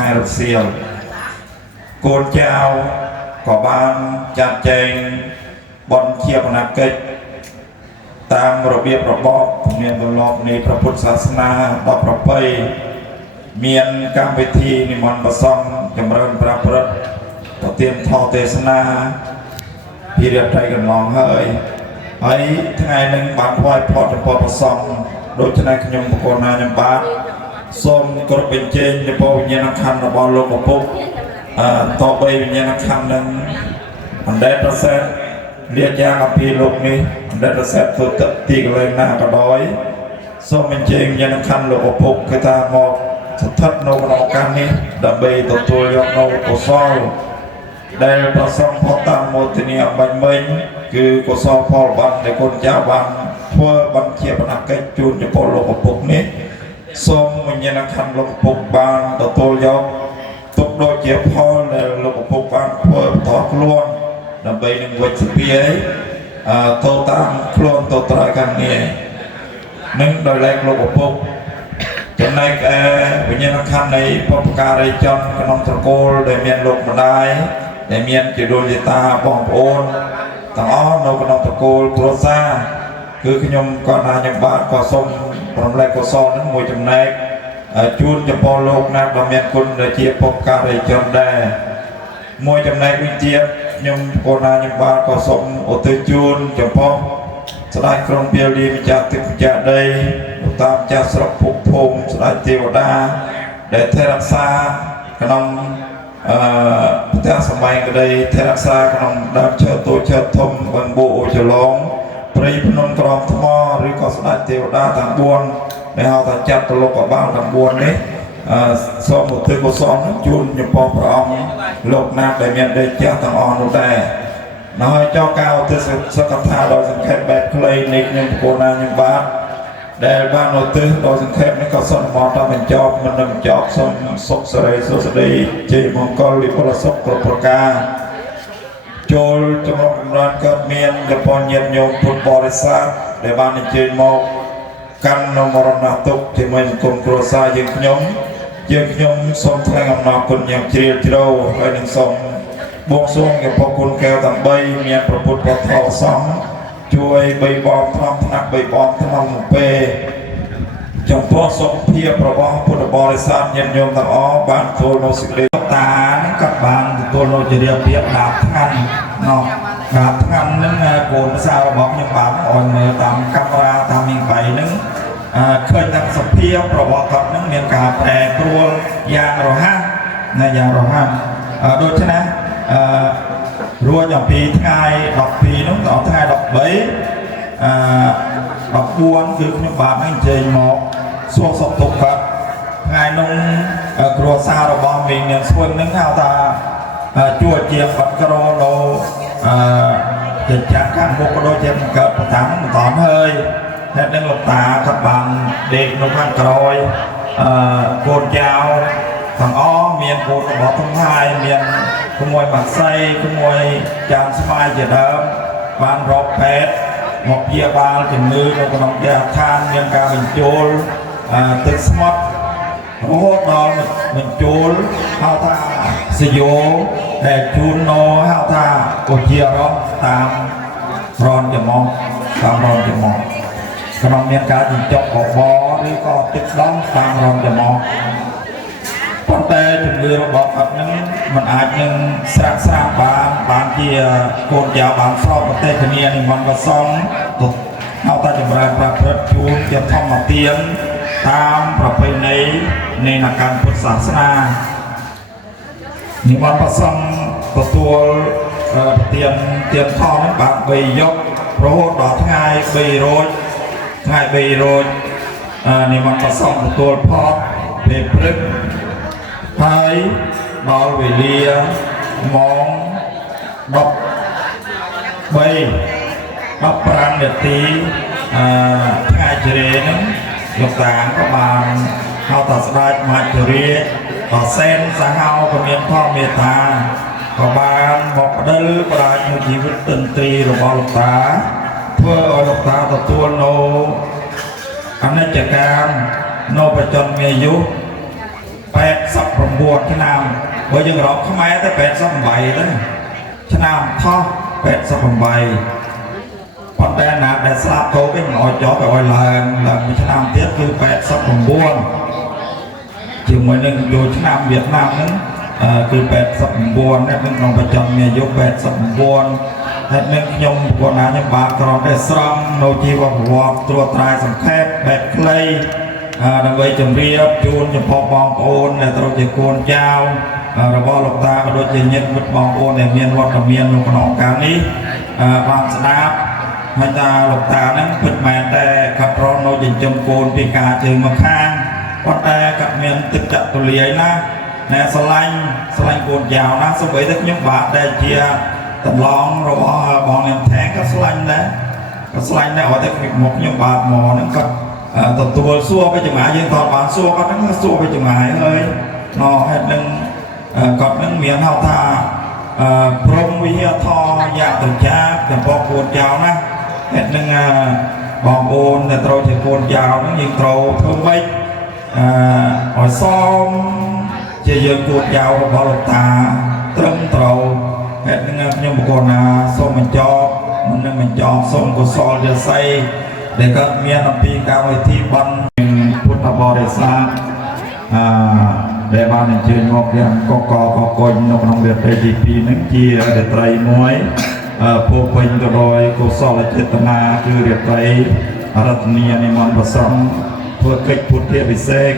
ថ្ងៃរសៀលកូនចៅក៏បានចាត់ចែងបន់ជាបណកិច្ចតាមរបៀបរបបមានទម្លាប់នៃព្រះពុទ្ធសាសនាដល់ប្រពៃមានកម្មវិធីនិមន្តព្រះសង្ឃចម្រើនប្រព្រឹត្តប្រទានធម៌ទេសនាពីរាត្រីកន្លងហើយថ្ងៃនឹងបានថ្វាយផតចំពោះព្រះសង្ឃដូច្នេះខ្ញុំបកលណាខ្ញុំបាទសូមគោរពបញ្ជេញចំពោះវិញ្ញាណក្ខន្ធរបស់លោកឪពុកតបវិញ្ញាណក្ខន្ធនឹងអណ្ដែតប្រសិទ្ធលាយ៉ាងអំពីលោកនេះអណ្ដែតប្រសិទ្ធទៅទីកន្លែងណាក៏ដោយសូមបញ្ជេញវិញ្ញាណក្ខន្ធលោកឪពុកគឺថាមកស្ថិតនៅក្នុងឱកាសនេះដើម្បីទទួលយកនូវកុសលដែលប្រសងផុតតាមមោទនីបាញ់មិញគឺកុសលផលបានដែលកូនចៅបានធ្វើបានជាបណកិច្ចជូនចំពោះលោកឪពុកនេះសូមវិញ្ញាណក្ខន្ធលោកឪពុកបានទទួលយកទុកដូចជាផលដែលលោកឪពុកបានធ្វើបន្តខ្លួនដើម្បីនឹងវិជ្ជាពីទៅតាមខ្លួនទៅត្រៃខាងនេះនឹងដោយឡែកលោកឪពុកចំណែកវិញ្ញាណក្ខន្ធនៃបុព្វការីជនក្នុងត្រកូលដែលមានលោកម្ដាយដែលមានជាដូនជាតាបងប្អូនទាំងអស់នៅក្នុងត្រកូលគ្រួសារគឺខ្ញុំក៏ណាខ្ញុំបាទក៏សូមប្រំលែកកុសលនឹងមួយចំណែកជូនចំពោះលោកណាដ៏មានគុណដែលជាបុព្វការីជនដែរមួយចំណែកវិញទៀតខ្ញុំក៏ណាខ្ញុំបាទក៏សូមឧទ្ទិសជូនចំពោះស្ដេចក្រុងពាលីម្ចាស់ទឹកម្ចាស់ដីតាមចាស់ស្រុកភពភូមិស្ដេចទេវតាដែលថែរក្សាក្នុងផ្ទះសម័យក្តីថែរក្សាក្នុងដើមឈើតូចឈើធំបឹងបូអូចឡងព្រៃភ្នំក្រមថ្មឬក៏ស្ដេចទេវតាទាំង4ដែលហៅថាចាត់ទៅលោកបាលទាំង4នេះសូមឧទ្ទិសកុសលជូនចំពោះព្រះអង្គលោកណាដែលមានដេកចាស់ទាំងអស់នោះដែរហើយចោការឧទ្ទិសសកថាដោយសង្ខេបបែបខ្លីនេះខ្ញុំគោលណាខ្ញុំបាទដែលបានឧទ្ទិសដោយសង្ខេបនេះក៏សូមមកតាមបញ្ចប់មិននឹងបញ្ចប់សូមសុខសេរីសុខស្ដីជ័យមង្គលវិពលសុខគ្រប់ប្រការចូលចំណងចម្រើនកើតមានដល់ពលញាតិញោមពុទ្ធបរិស័ទដែលបានអញ្ជើញមកកាន់នៅមរណទុក្ខជាមួយសង្គមគ្រួសារយើងខ្ញុំសូមថ្លែងអំណរគុណយ៉ាងជ្រាលជ្រៅហើយនឹងសូមបួងសួងចំពោះគុណកែវទាំង3មានព្រះពុទ្ធព្រះធម៌សង្ឃជួយបីបងថ្នាំថ្នាក់បីបងថ្នាំពេចំពោះសុខភាពរបស់ពុទ្ធបរិស័ទញាតិញោមទាំងអស់បានទទួលនូវសេចក្តីតានឹងក៏បានទទួលនូវជារៀបរៀបដាបថ្ងៃដាបថ្ងៃនឹងកូនភាសារបស់ខ្ញុំបានអនមើលតាមកាមេរ៉ាតាមមីងបៃនឹងឃើញថាសភាពរបស់គាត់នឹងមានការប្រែប្រួលយ៉ាងរហ័សដូច្នេះរួចអំពីថ្ងៃ12នោះដល់ថ្ងៃ13 14គឺខ្ញុំបានអញ្ជើញមកសួរសុខទុក្ខគាត់ថ្ងៃនោះគ្រួសាររបស់មីងនាងស្វឹងនឹងហៅថាជួជាបាត់ក្រលោជាចាក់ខាងមុខក៏ដូចជាកើតប្រតាំងមិនតន់ហើយតែនឹងលោកតាគាត់បានដេកនៅខាងក្រោយកូនចៅទាំងអស់មានកូនរបស់ទាំងហើយមានក្មួយបាក់សៃក្មួយចានស្វាយជាដើមបានរកពេទ្យមកព្យាបាលជំងឺនៅក្នុងគេឋានមានការបញ្ចូលទឹកស្មុតរហូតដល់បញ្ចូលហៅថាសយោដែលជូនណោហៅថាឧជារោតាមរនចំមកក្នុងមានការចិញ្ចុកបបឬក៏ទឹកដំតាមរនចំមកប៉ុន្តែជំងឺរបស់គាត់នឹងมันអាចនឹងស្រាក់ស្រាមបានជាកូនចៅបានស្របប្រទេសគ្នានិមន្តព្រះសង្ឃទៅហៅថាចម្រើនប្រព្រឹត្តជួនជាធម្មទានតាមប្រពៃណីនៃនគរពុទ្ធសាសនានិមន្តព្រះសង្ឃទទួលប្រទានទានធម៌នឹងបាន3យប់រហូតដល់ថ្ងៃ3រោចនិមន្តព្រះសង្ឃទទួលផតពេលព្រឹកហើយដល់វេលាម៉ោង15 នាទីថ្ងៃជ្រេហ្នឹងលោកតាក៏បានហៅថាស្ដេចមហិរាជក៏សែនសាហោក៏មានធម៌មេត្តាក៏បានមកផ្ដិលបដាច់នូវជីវិតតន្ត្រីរបស់លោកតាធ្វើឲ្យលោកតាទទួលនូវអនិច្ចកម្មនៅបច្ចុប្បន្នមានអាយុ 89ឆ្នាំបើយើងរកខ្មែរតែ88ទៅឆ្នាំថោះ88ប៉ុន្តែណាដែលស្លាប់ទៅវិញមិនអោយចោលទៅឲ្យឡើងមួយឆ្នាំទៀតគឺ89ជាមួយនឹងយកឆ្នាំវៀតណាមហ្នឹងគឺ89អ្នកនឹងក្នុងប្រចាំមានអាយុ89ហើយនឹងខ្ញុំប្រកាសខ្ញុំបាទក្រំតែស្រង់នៅជីវប្រវត្តិត្រួតត្រាយសង្ខេបបែបខ្លីដើម្បីជម្រាបជូនចំពោះបងប្អូនដែលត្រូវជាកូនចៅរបស់លោកតាក៏ដូចជាញាតិមិត្តបងប្អូនដែលមានវត្តមាននៅក្នុងការនេះបានស្ដាប់ហើយថាលោកតាហ្នឹងពិតមែនតែកាត់រននៅចិញ្ចឹមកូនពីការជើងមកខាងប៉ុន្តែក៏មានទឹកចិត្តទូលាយណាស់ណែស្រឡាញ់កូនចៅណាសូម្បីតែខ្ញុំបាទដែលជាតម្លងរបស់បងនាងថែក៏ស្រឡាញ់ដែរឲ្យតែមកខ្ញុំបាទមកហ្នឹងក៏ទទួលសួរទៅចម្ងាយយើងតបបានសួរគាត់ហ្នឹងសួរទៅចម្ងាយហើយណោហេតុនឹងគាត់ហ្នឹងមានហៅថាព្រមវិហារធរយៈត្រជាចំពោះកូនចៅណាហេតុនឹងបងប្អូនដែលត្រូវជាកូនចៅហ្នឹងយើងត្រូវធ្វើម៉េចឲ្យសមជាយើងកូនចៅរបស់លោកតាត្រឹមត្រូវហេតុនឹងខ្ញុំបកណាសូមបញ្ចប់មុននឹងបញ្ចប់សូមកុសលយស័យដែលក៏មានអំពីកម្មវិធីបន់ពុទ្ធបរិស័ទដែលបានអញ្ជើញមកយ៉ាងកកកុញនៅក្នុងរាត្រីទី2ហ្នឹងជារាត្រីមួយពោពេញទៅដោយកុសលចេតនាគឺរាត្រីរតនីនិមន្តប្រសងធ្វើកិច្ចពុទ្ធវិសេក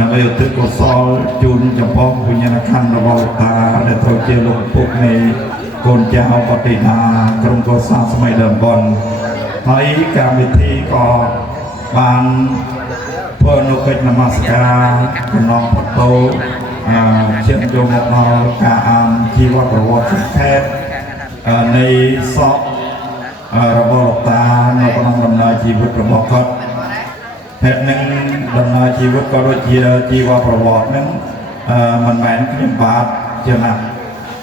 ដើម្បីឧទ្ទិសកុសលជូនចំពោះវិញ្ញាណក្ខន្ធរបស់លោកតាដែលត្រូវជាលោកពុកនៃកូនចៅបតិណាក្រុមកុសលសម័យដើមបុណ្យហើយកម្មវិធីក៏បានធ្វើនៅកិច្ចនមស្ការកំណងផតោជាយកមកដល់ការអានជីវប្រវត្តិសង្ខេបនៃសពរបស់លោកតានៅក្នុងដំណើរជីវិតរបស់គាត់ហេតុនឹងដំណើរជីវិតក៏ដូចជាជីវប្រវត្តិនឹងមិនមែនខ្ញុំបាទជាណាស់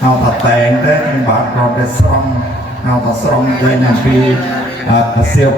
ហៅថាតែងទេខ្ញុំបាទគ្រាន់តែស្រង់ហៅថាស្រង់ចេញអំពីសៀវ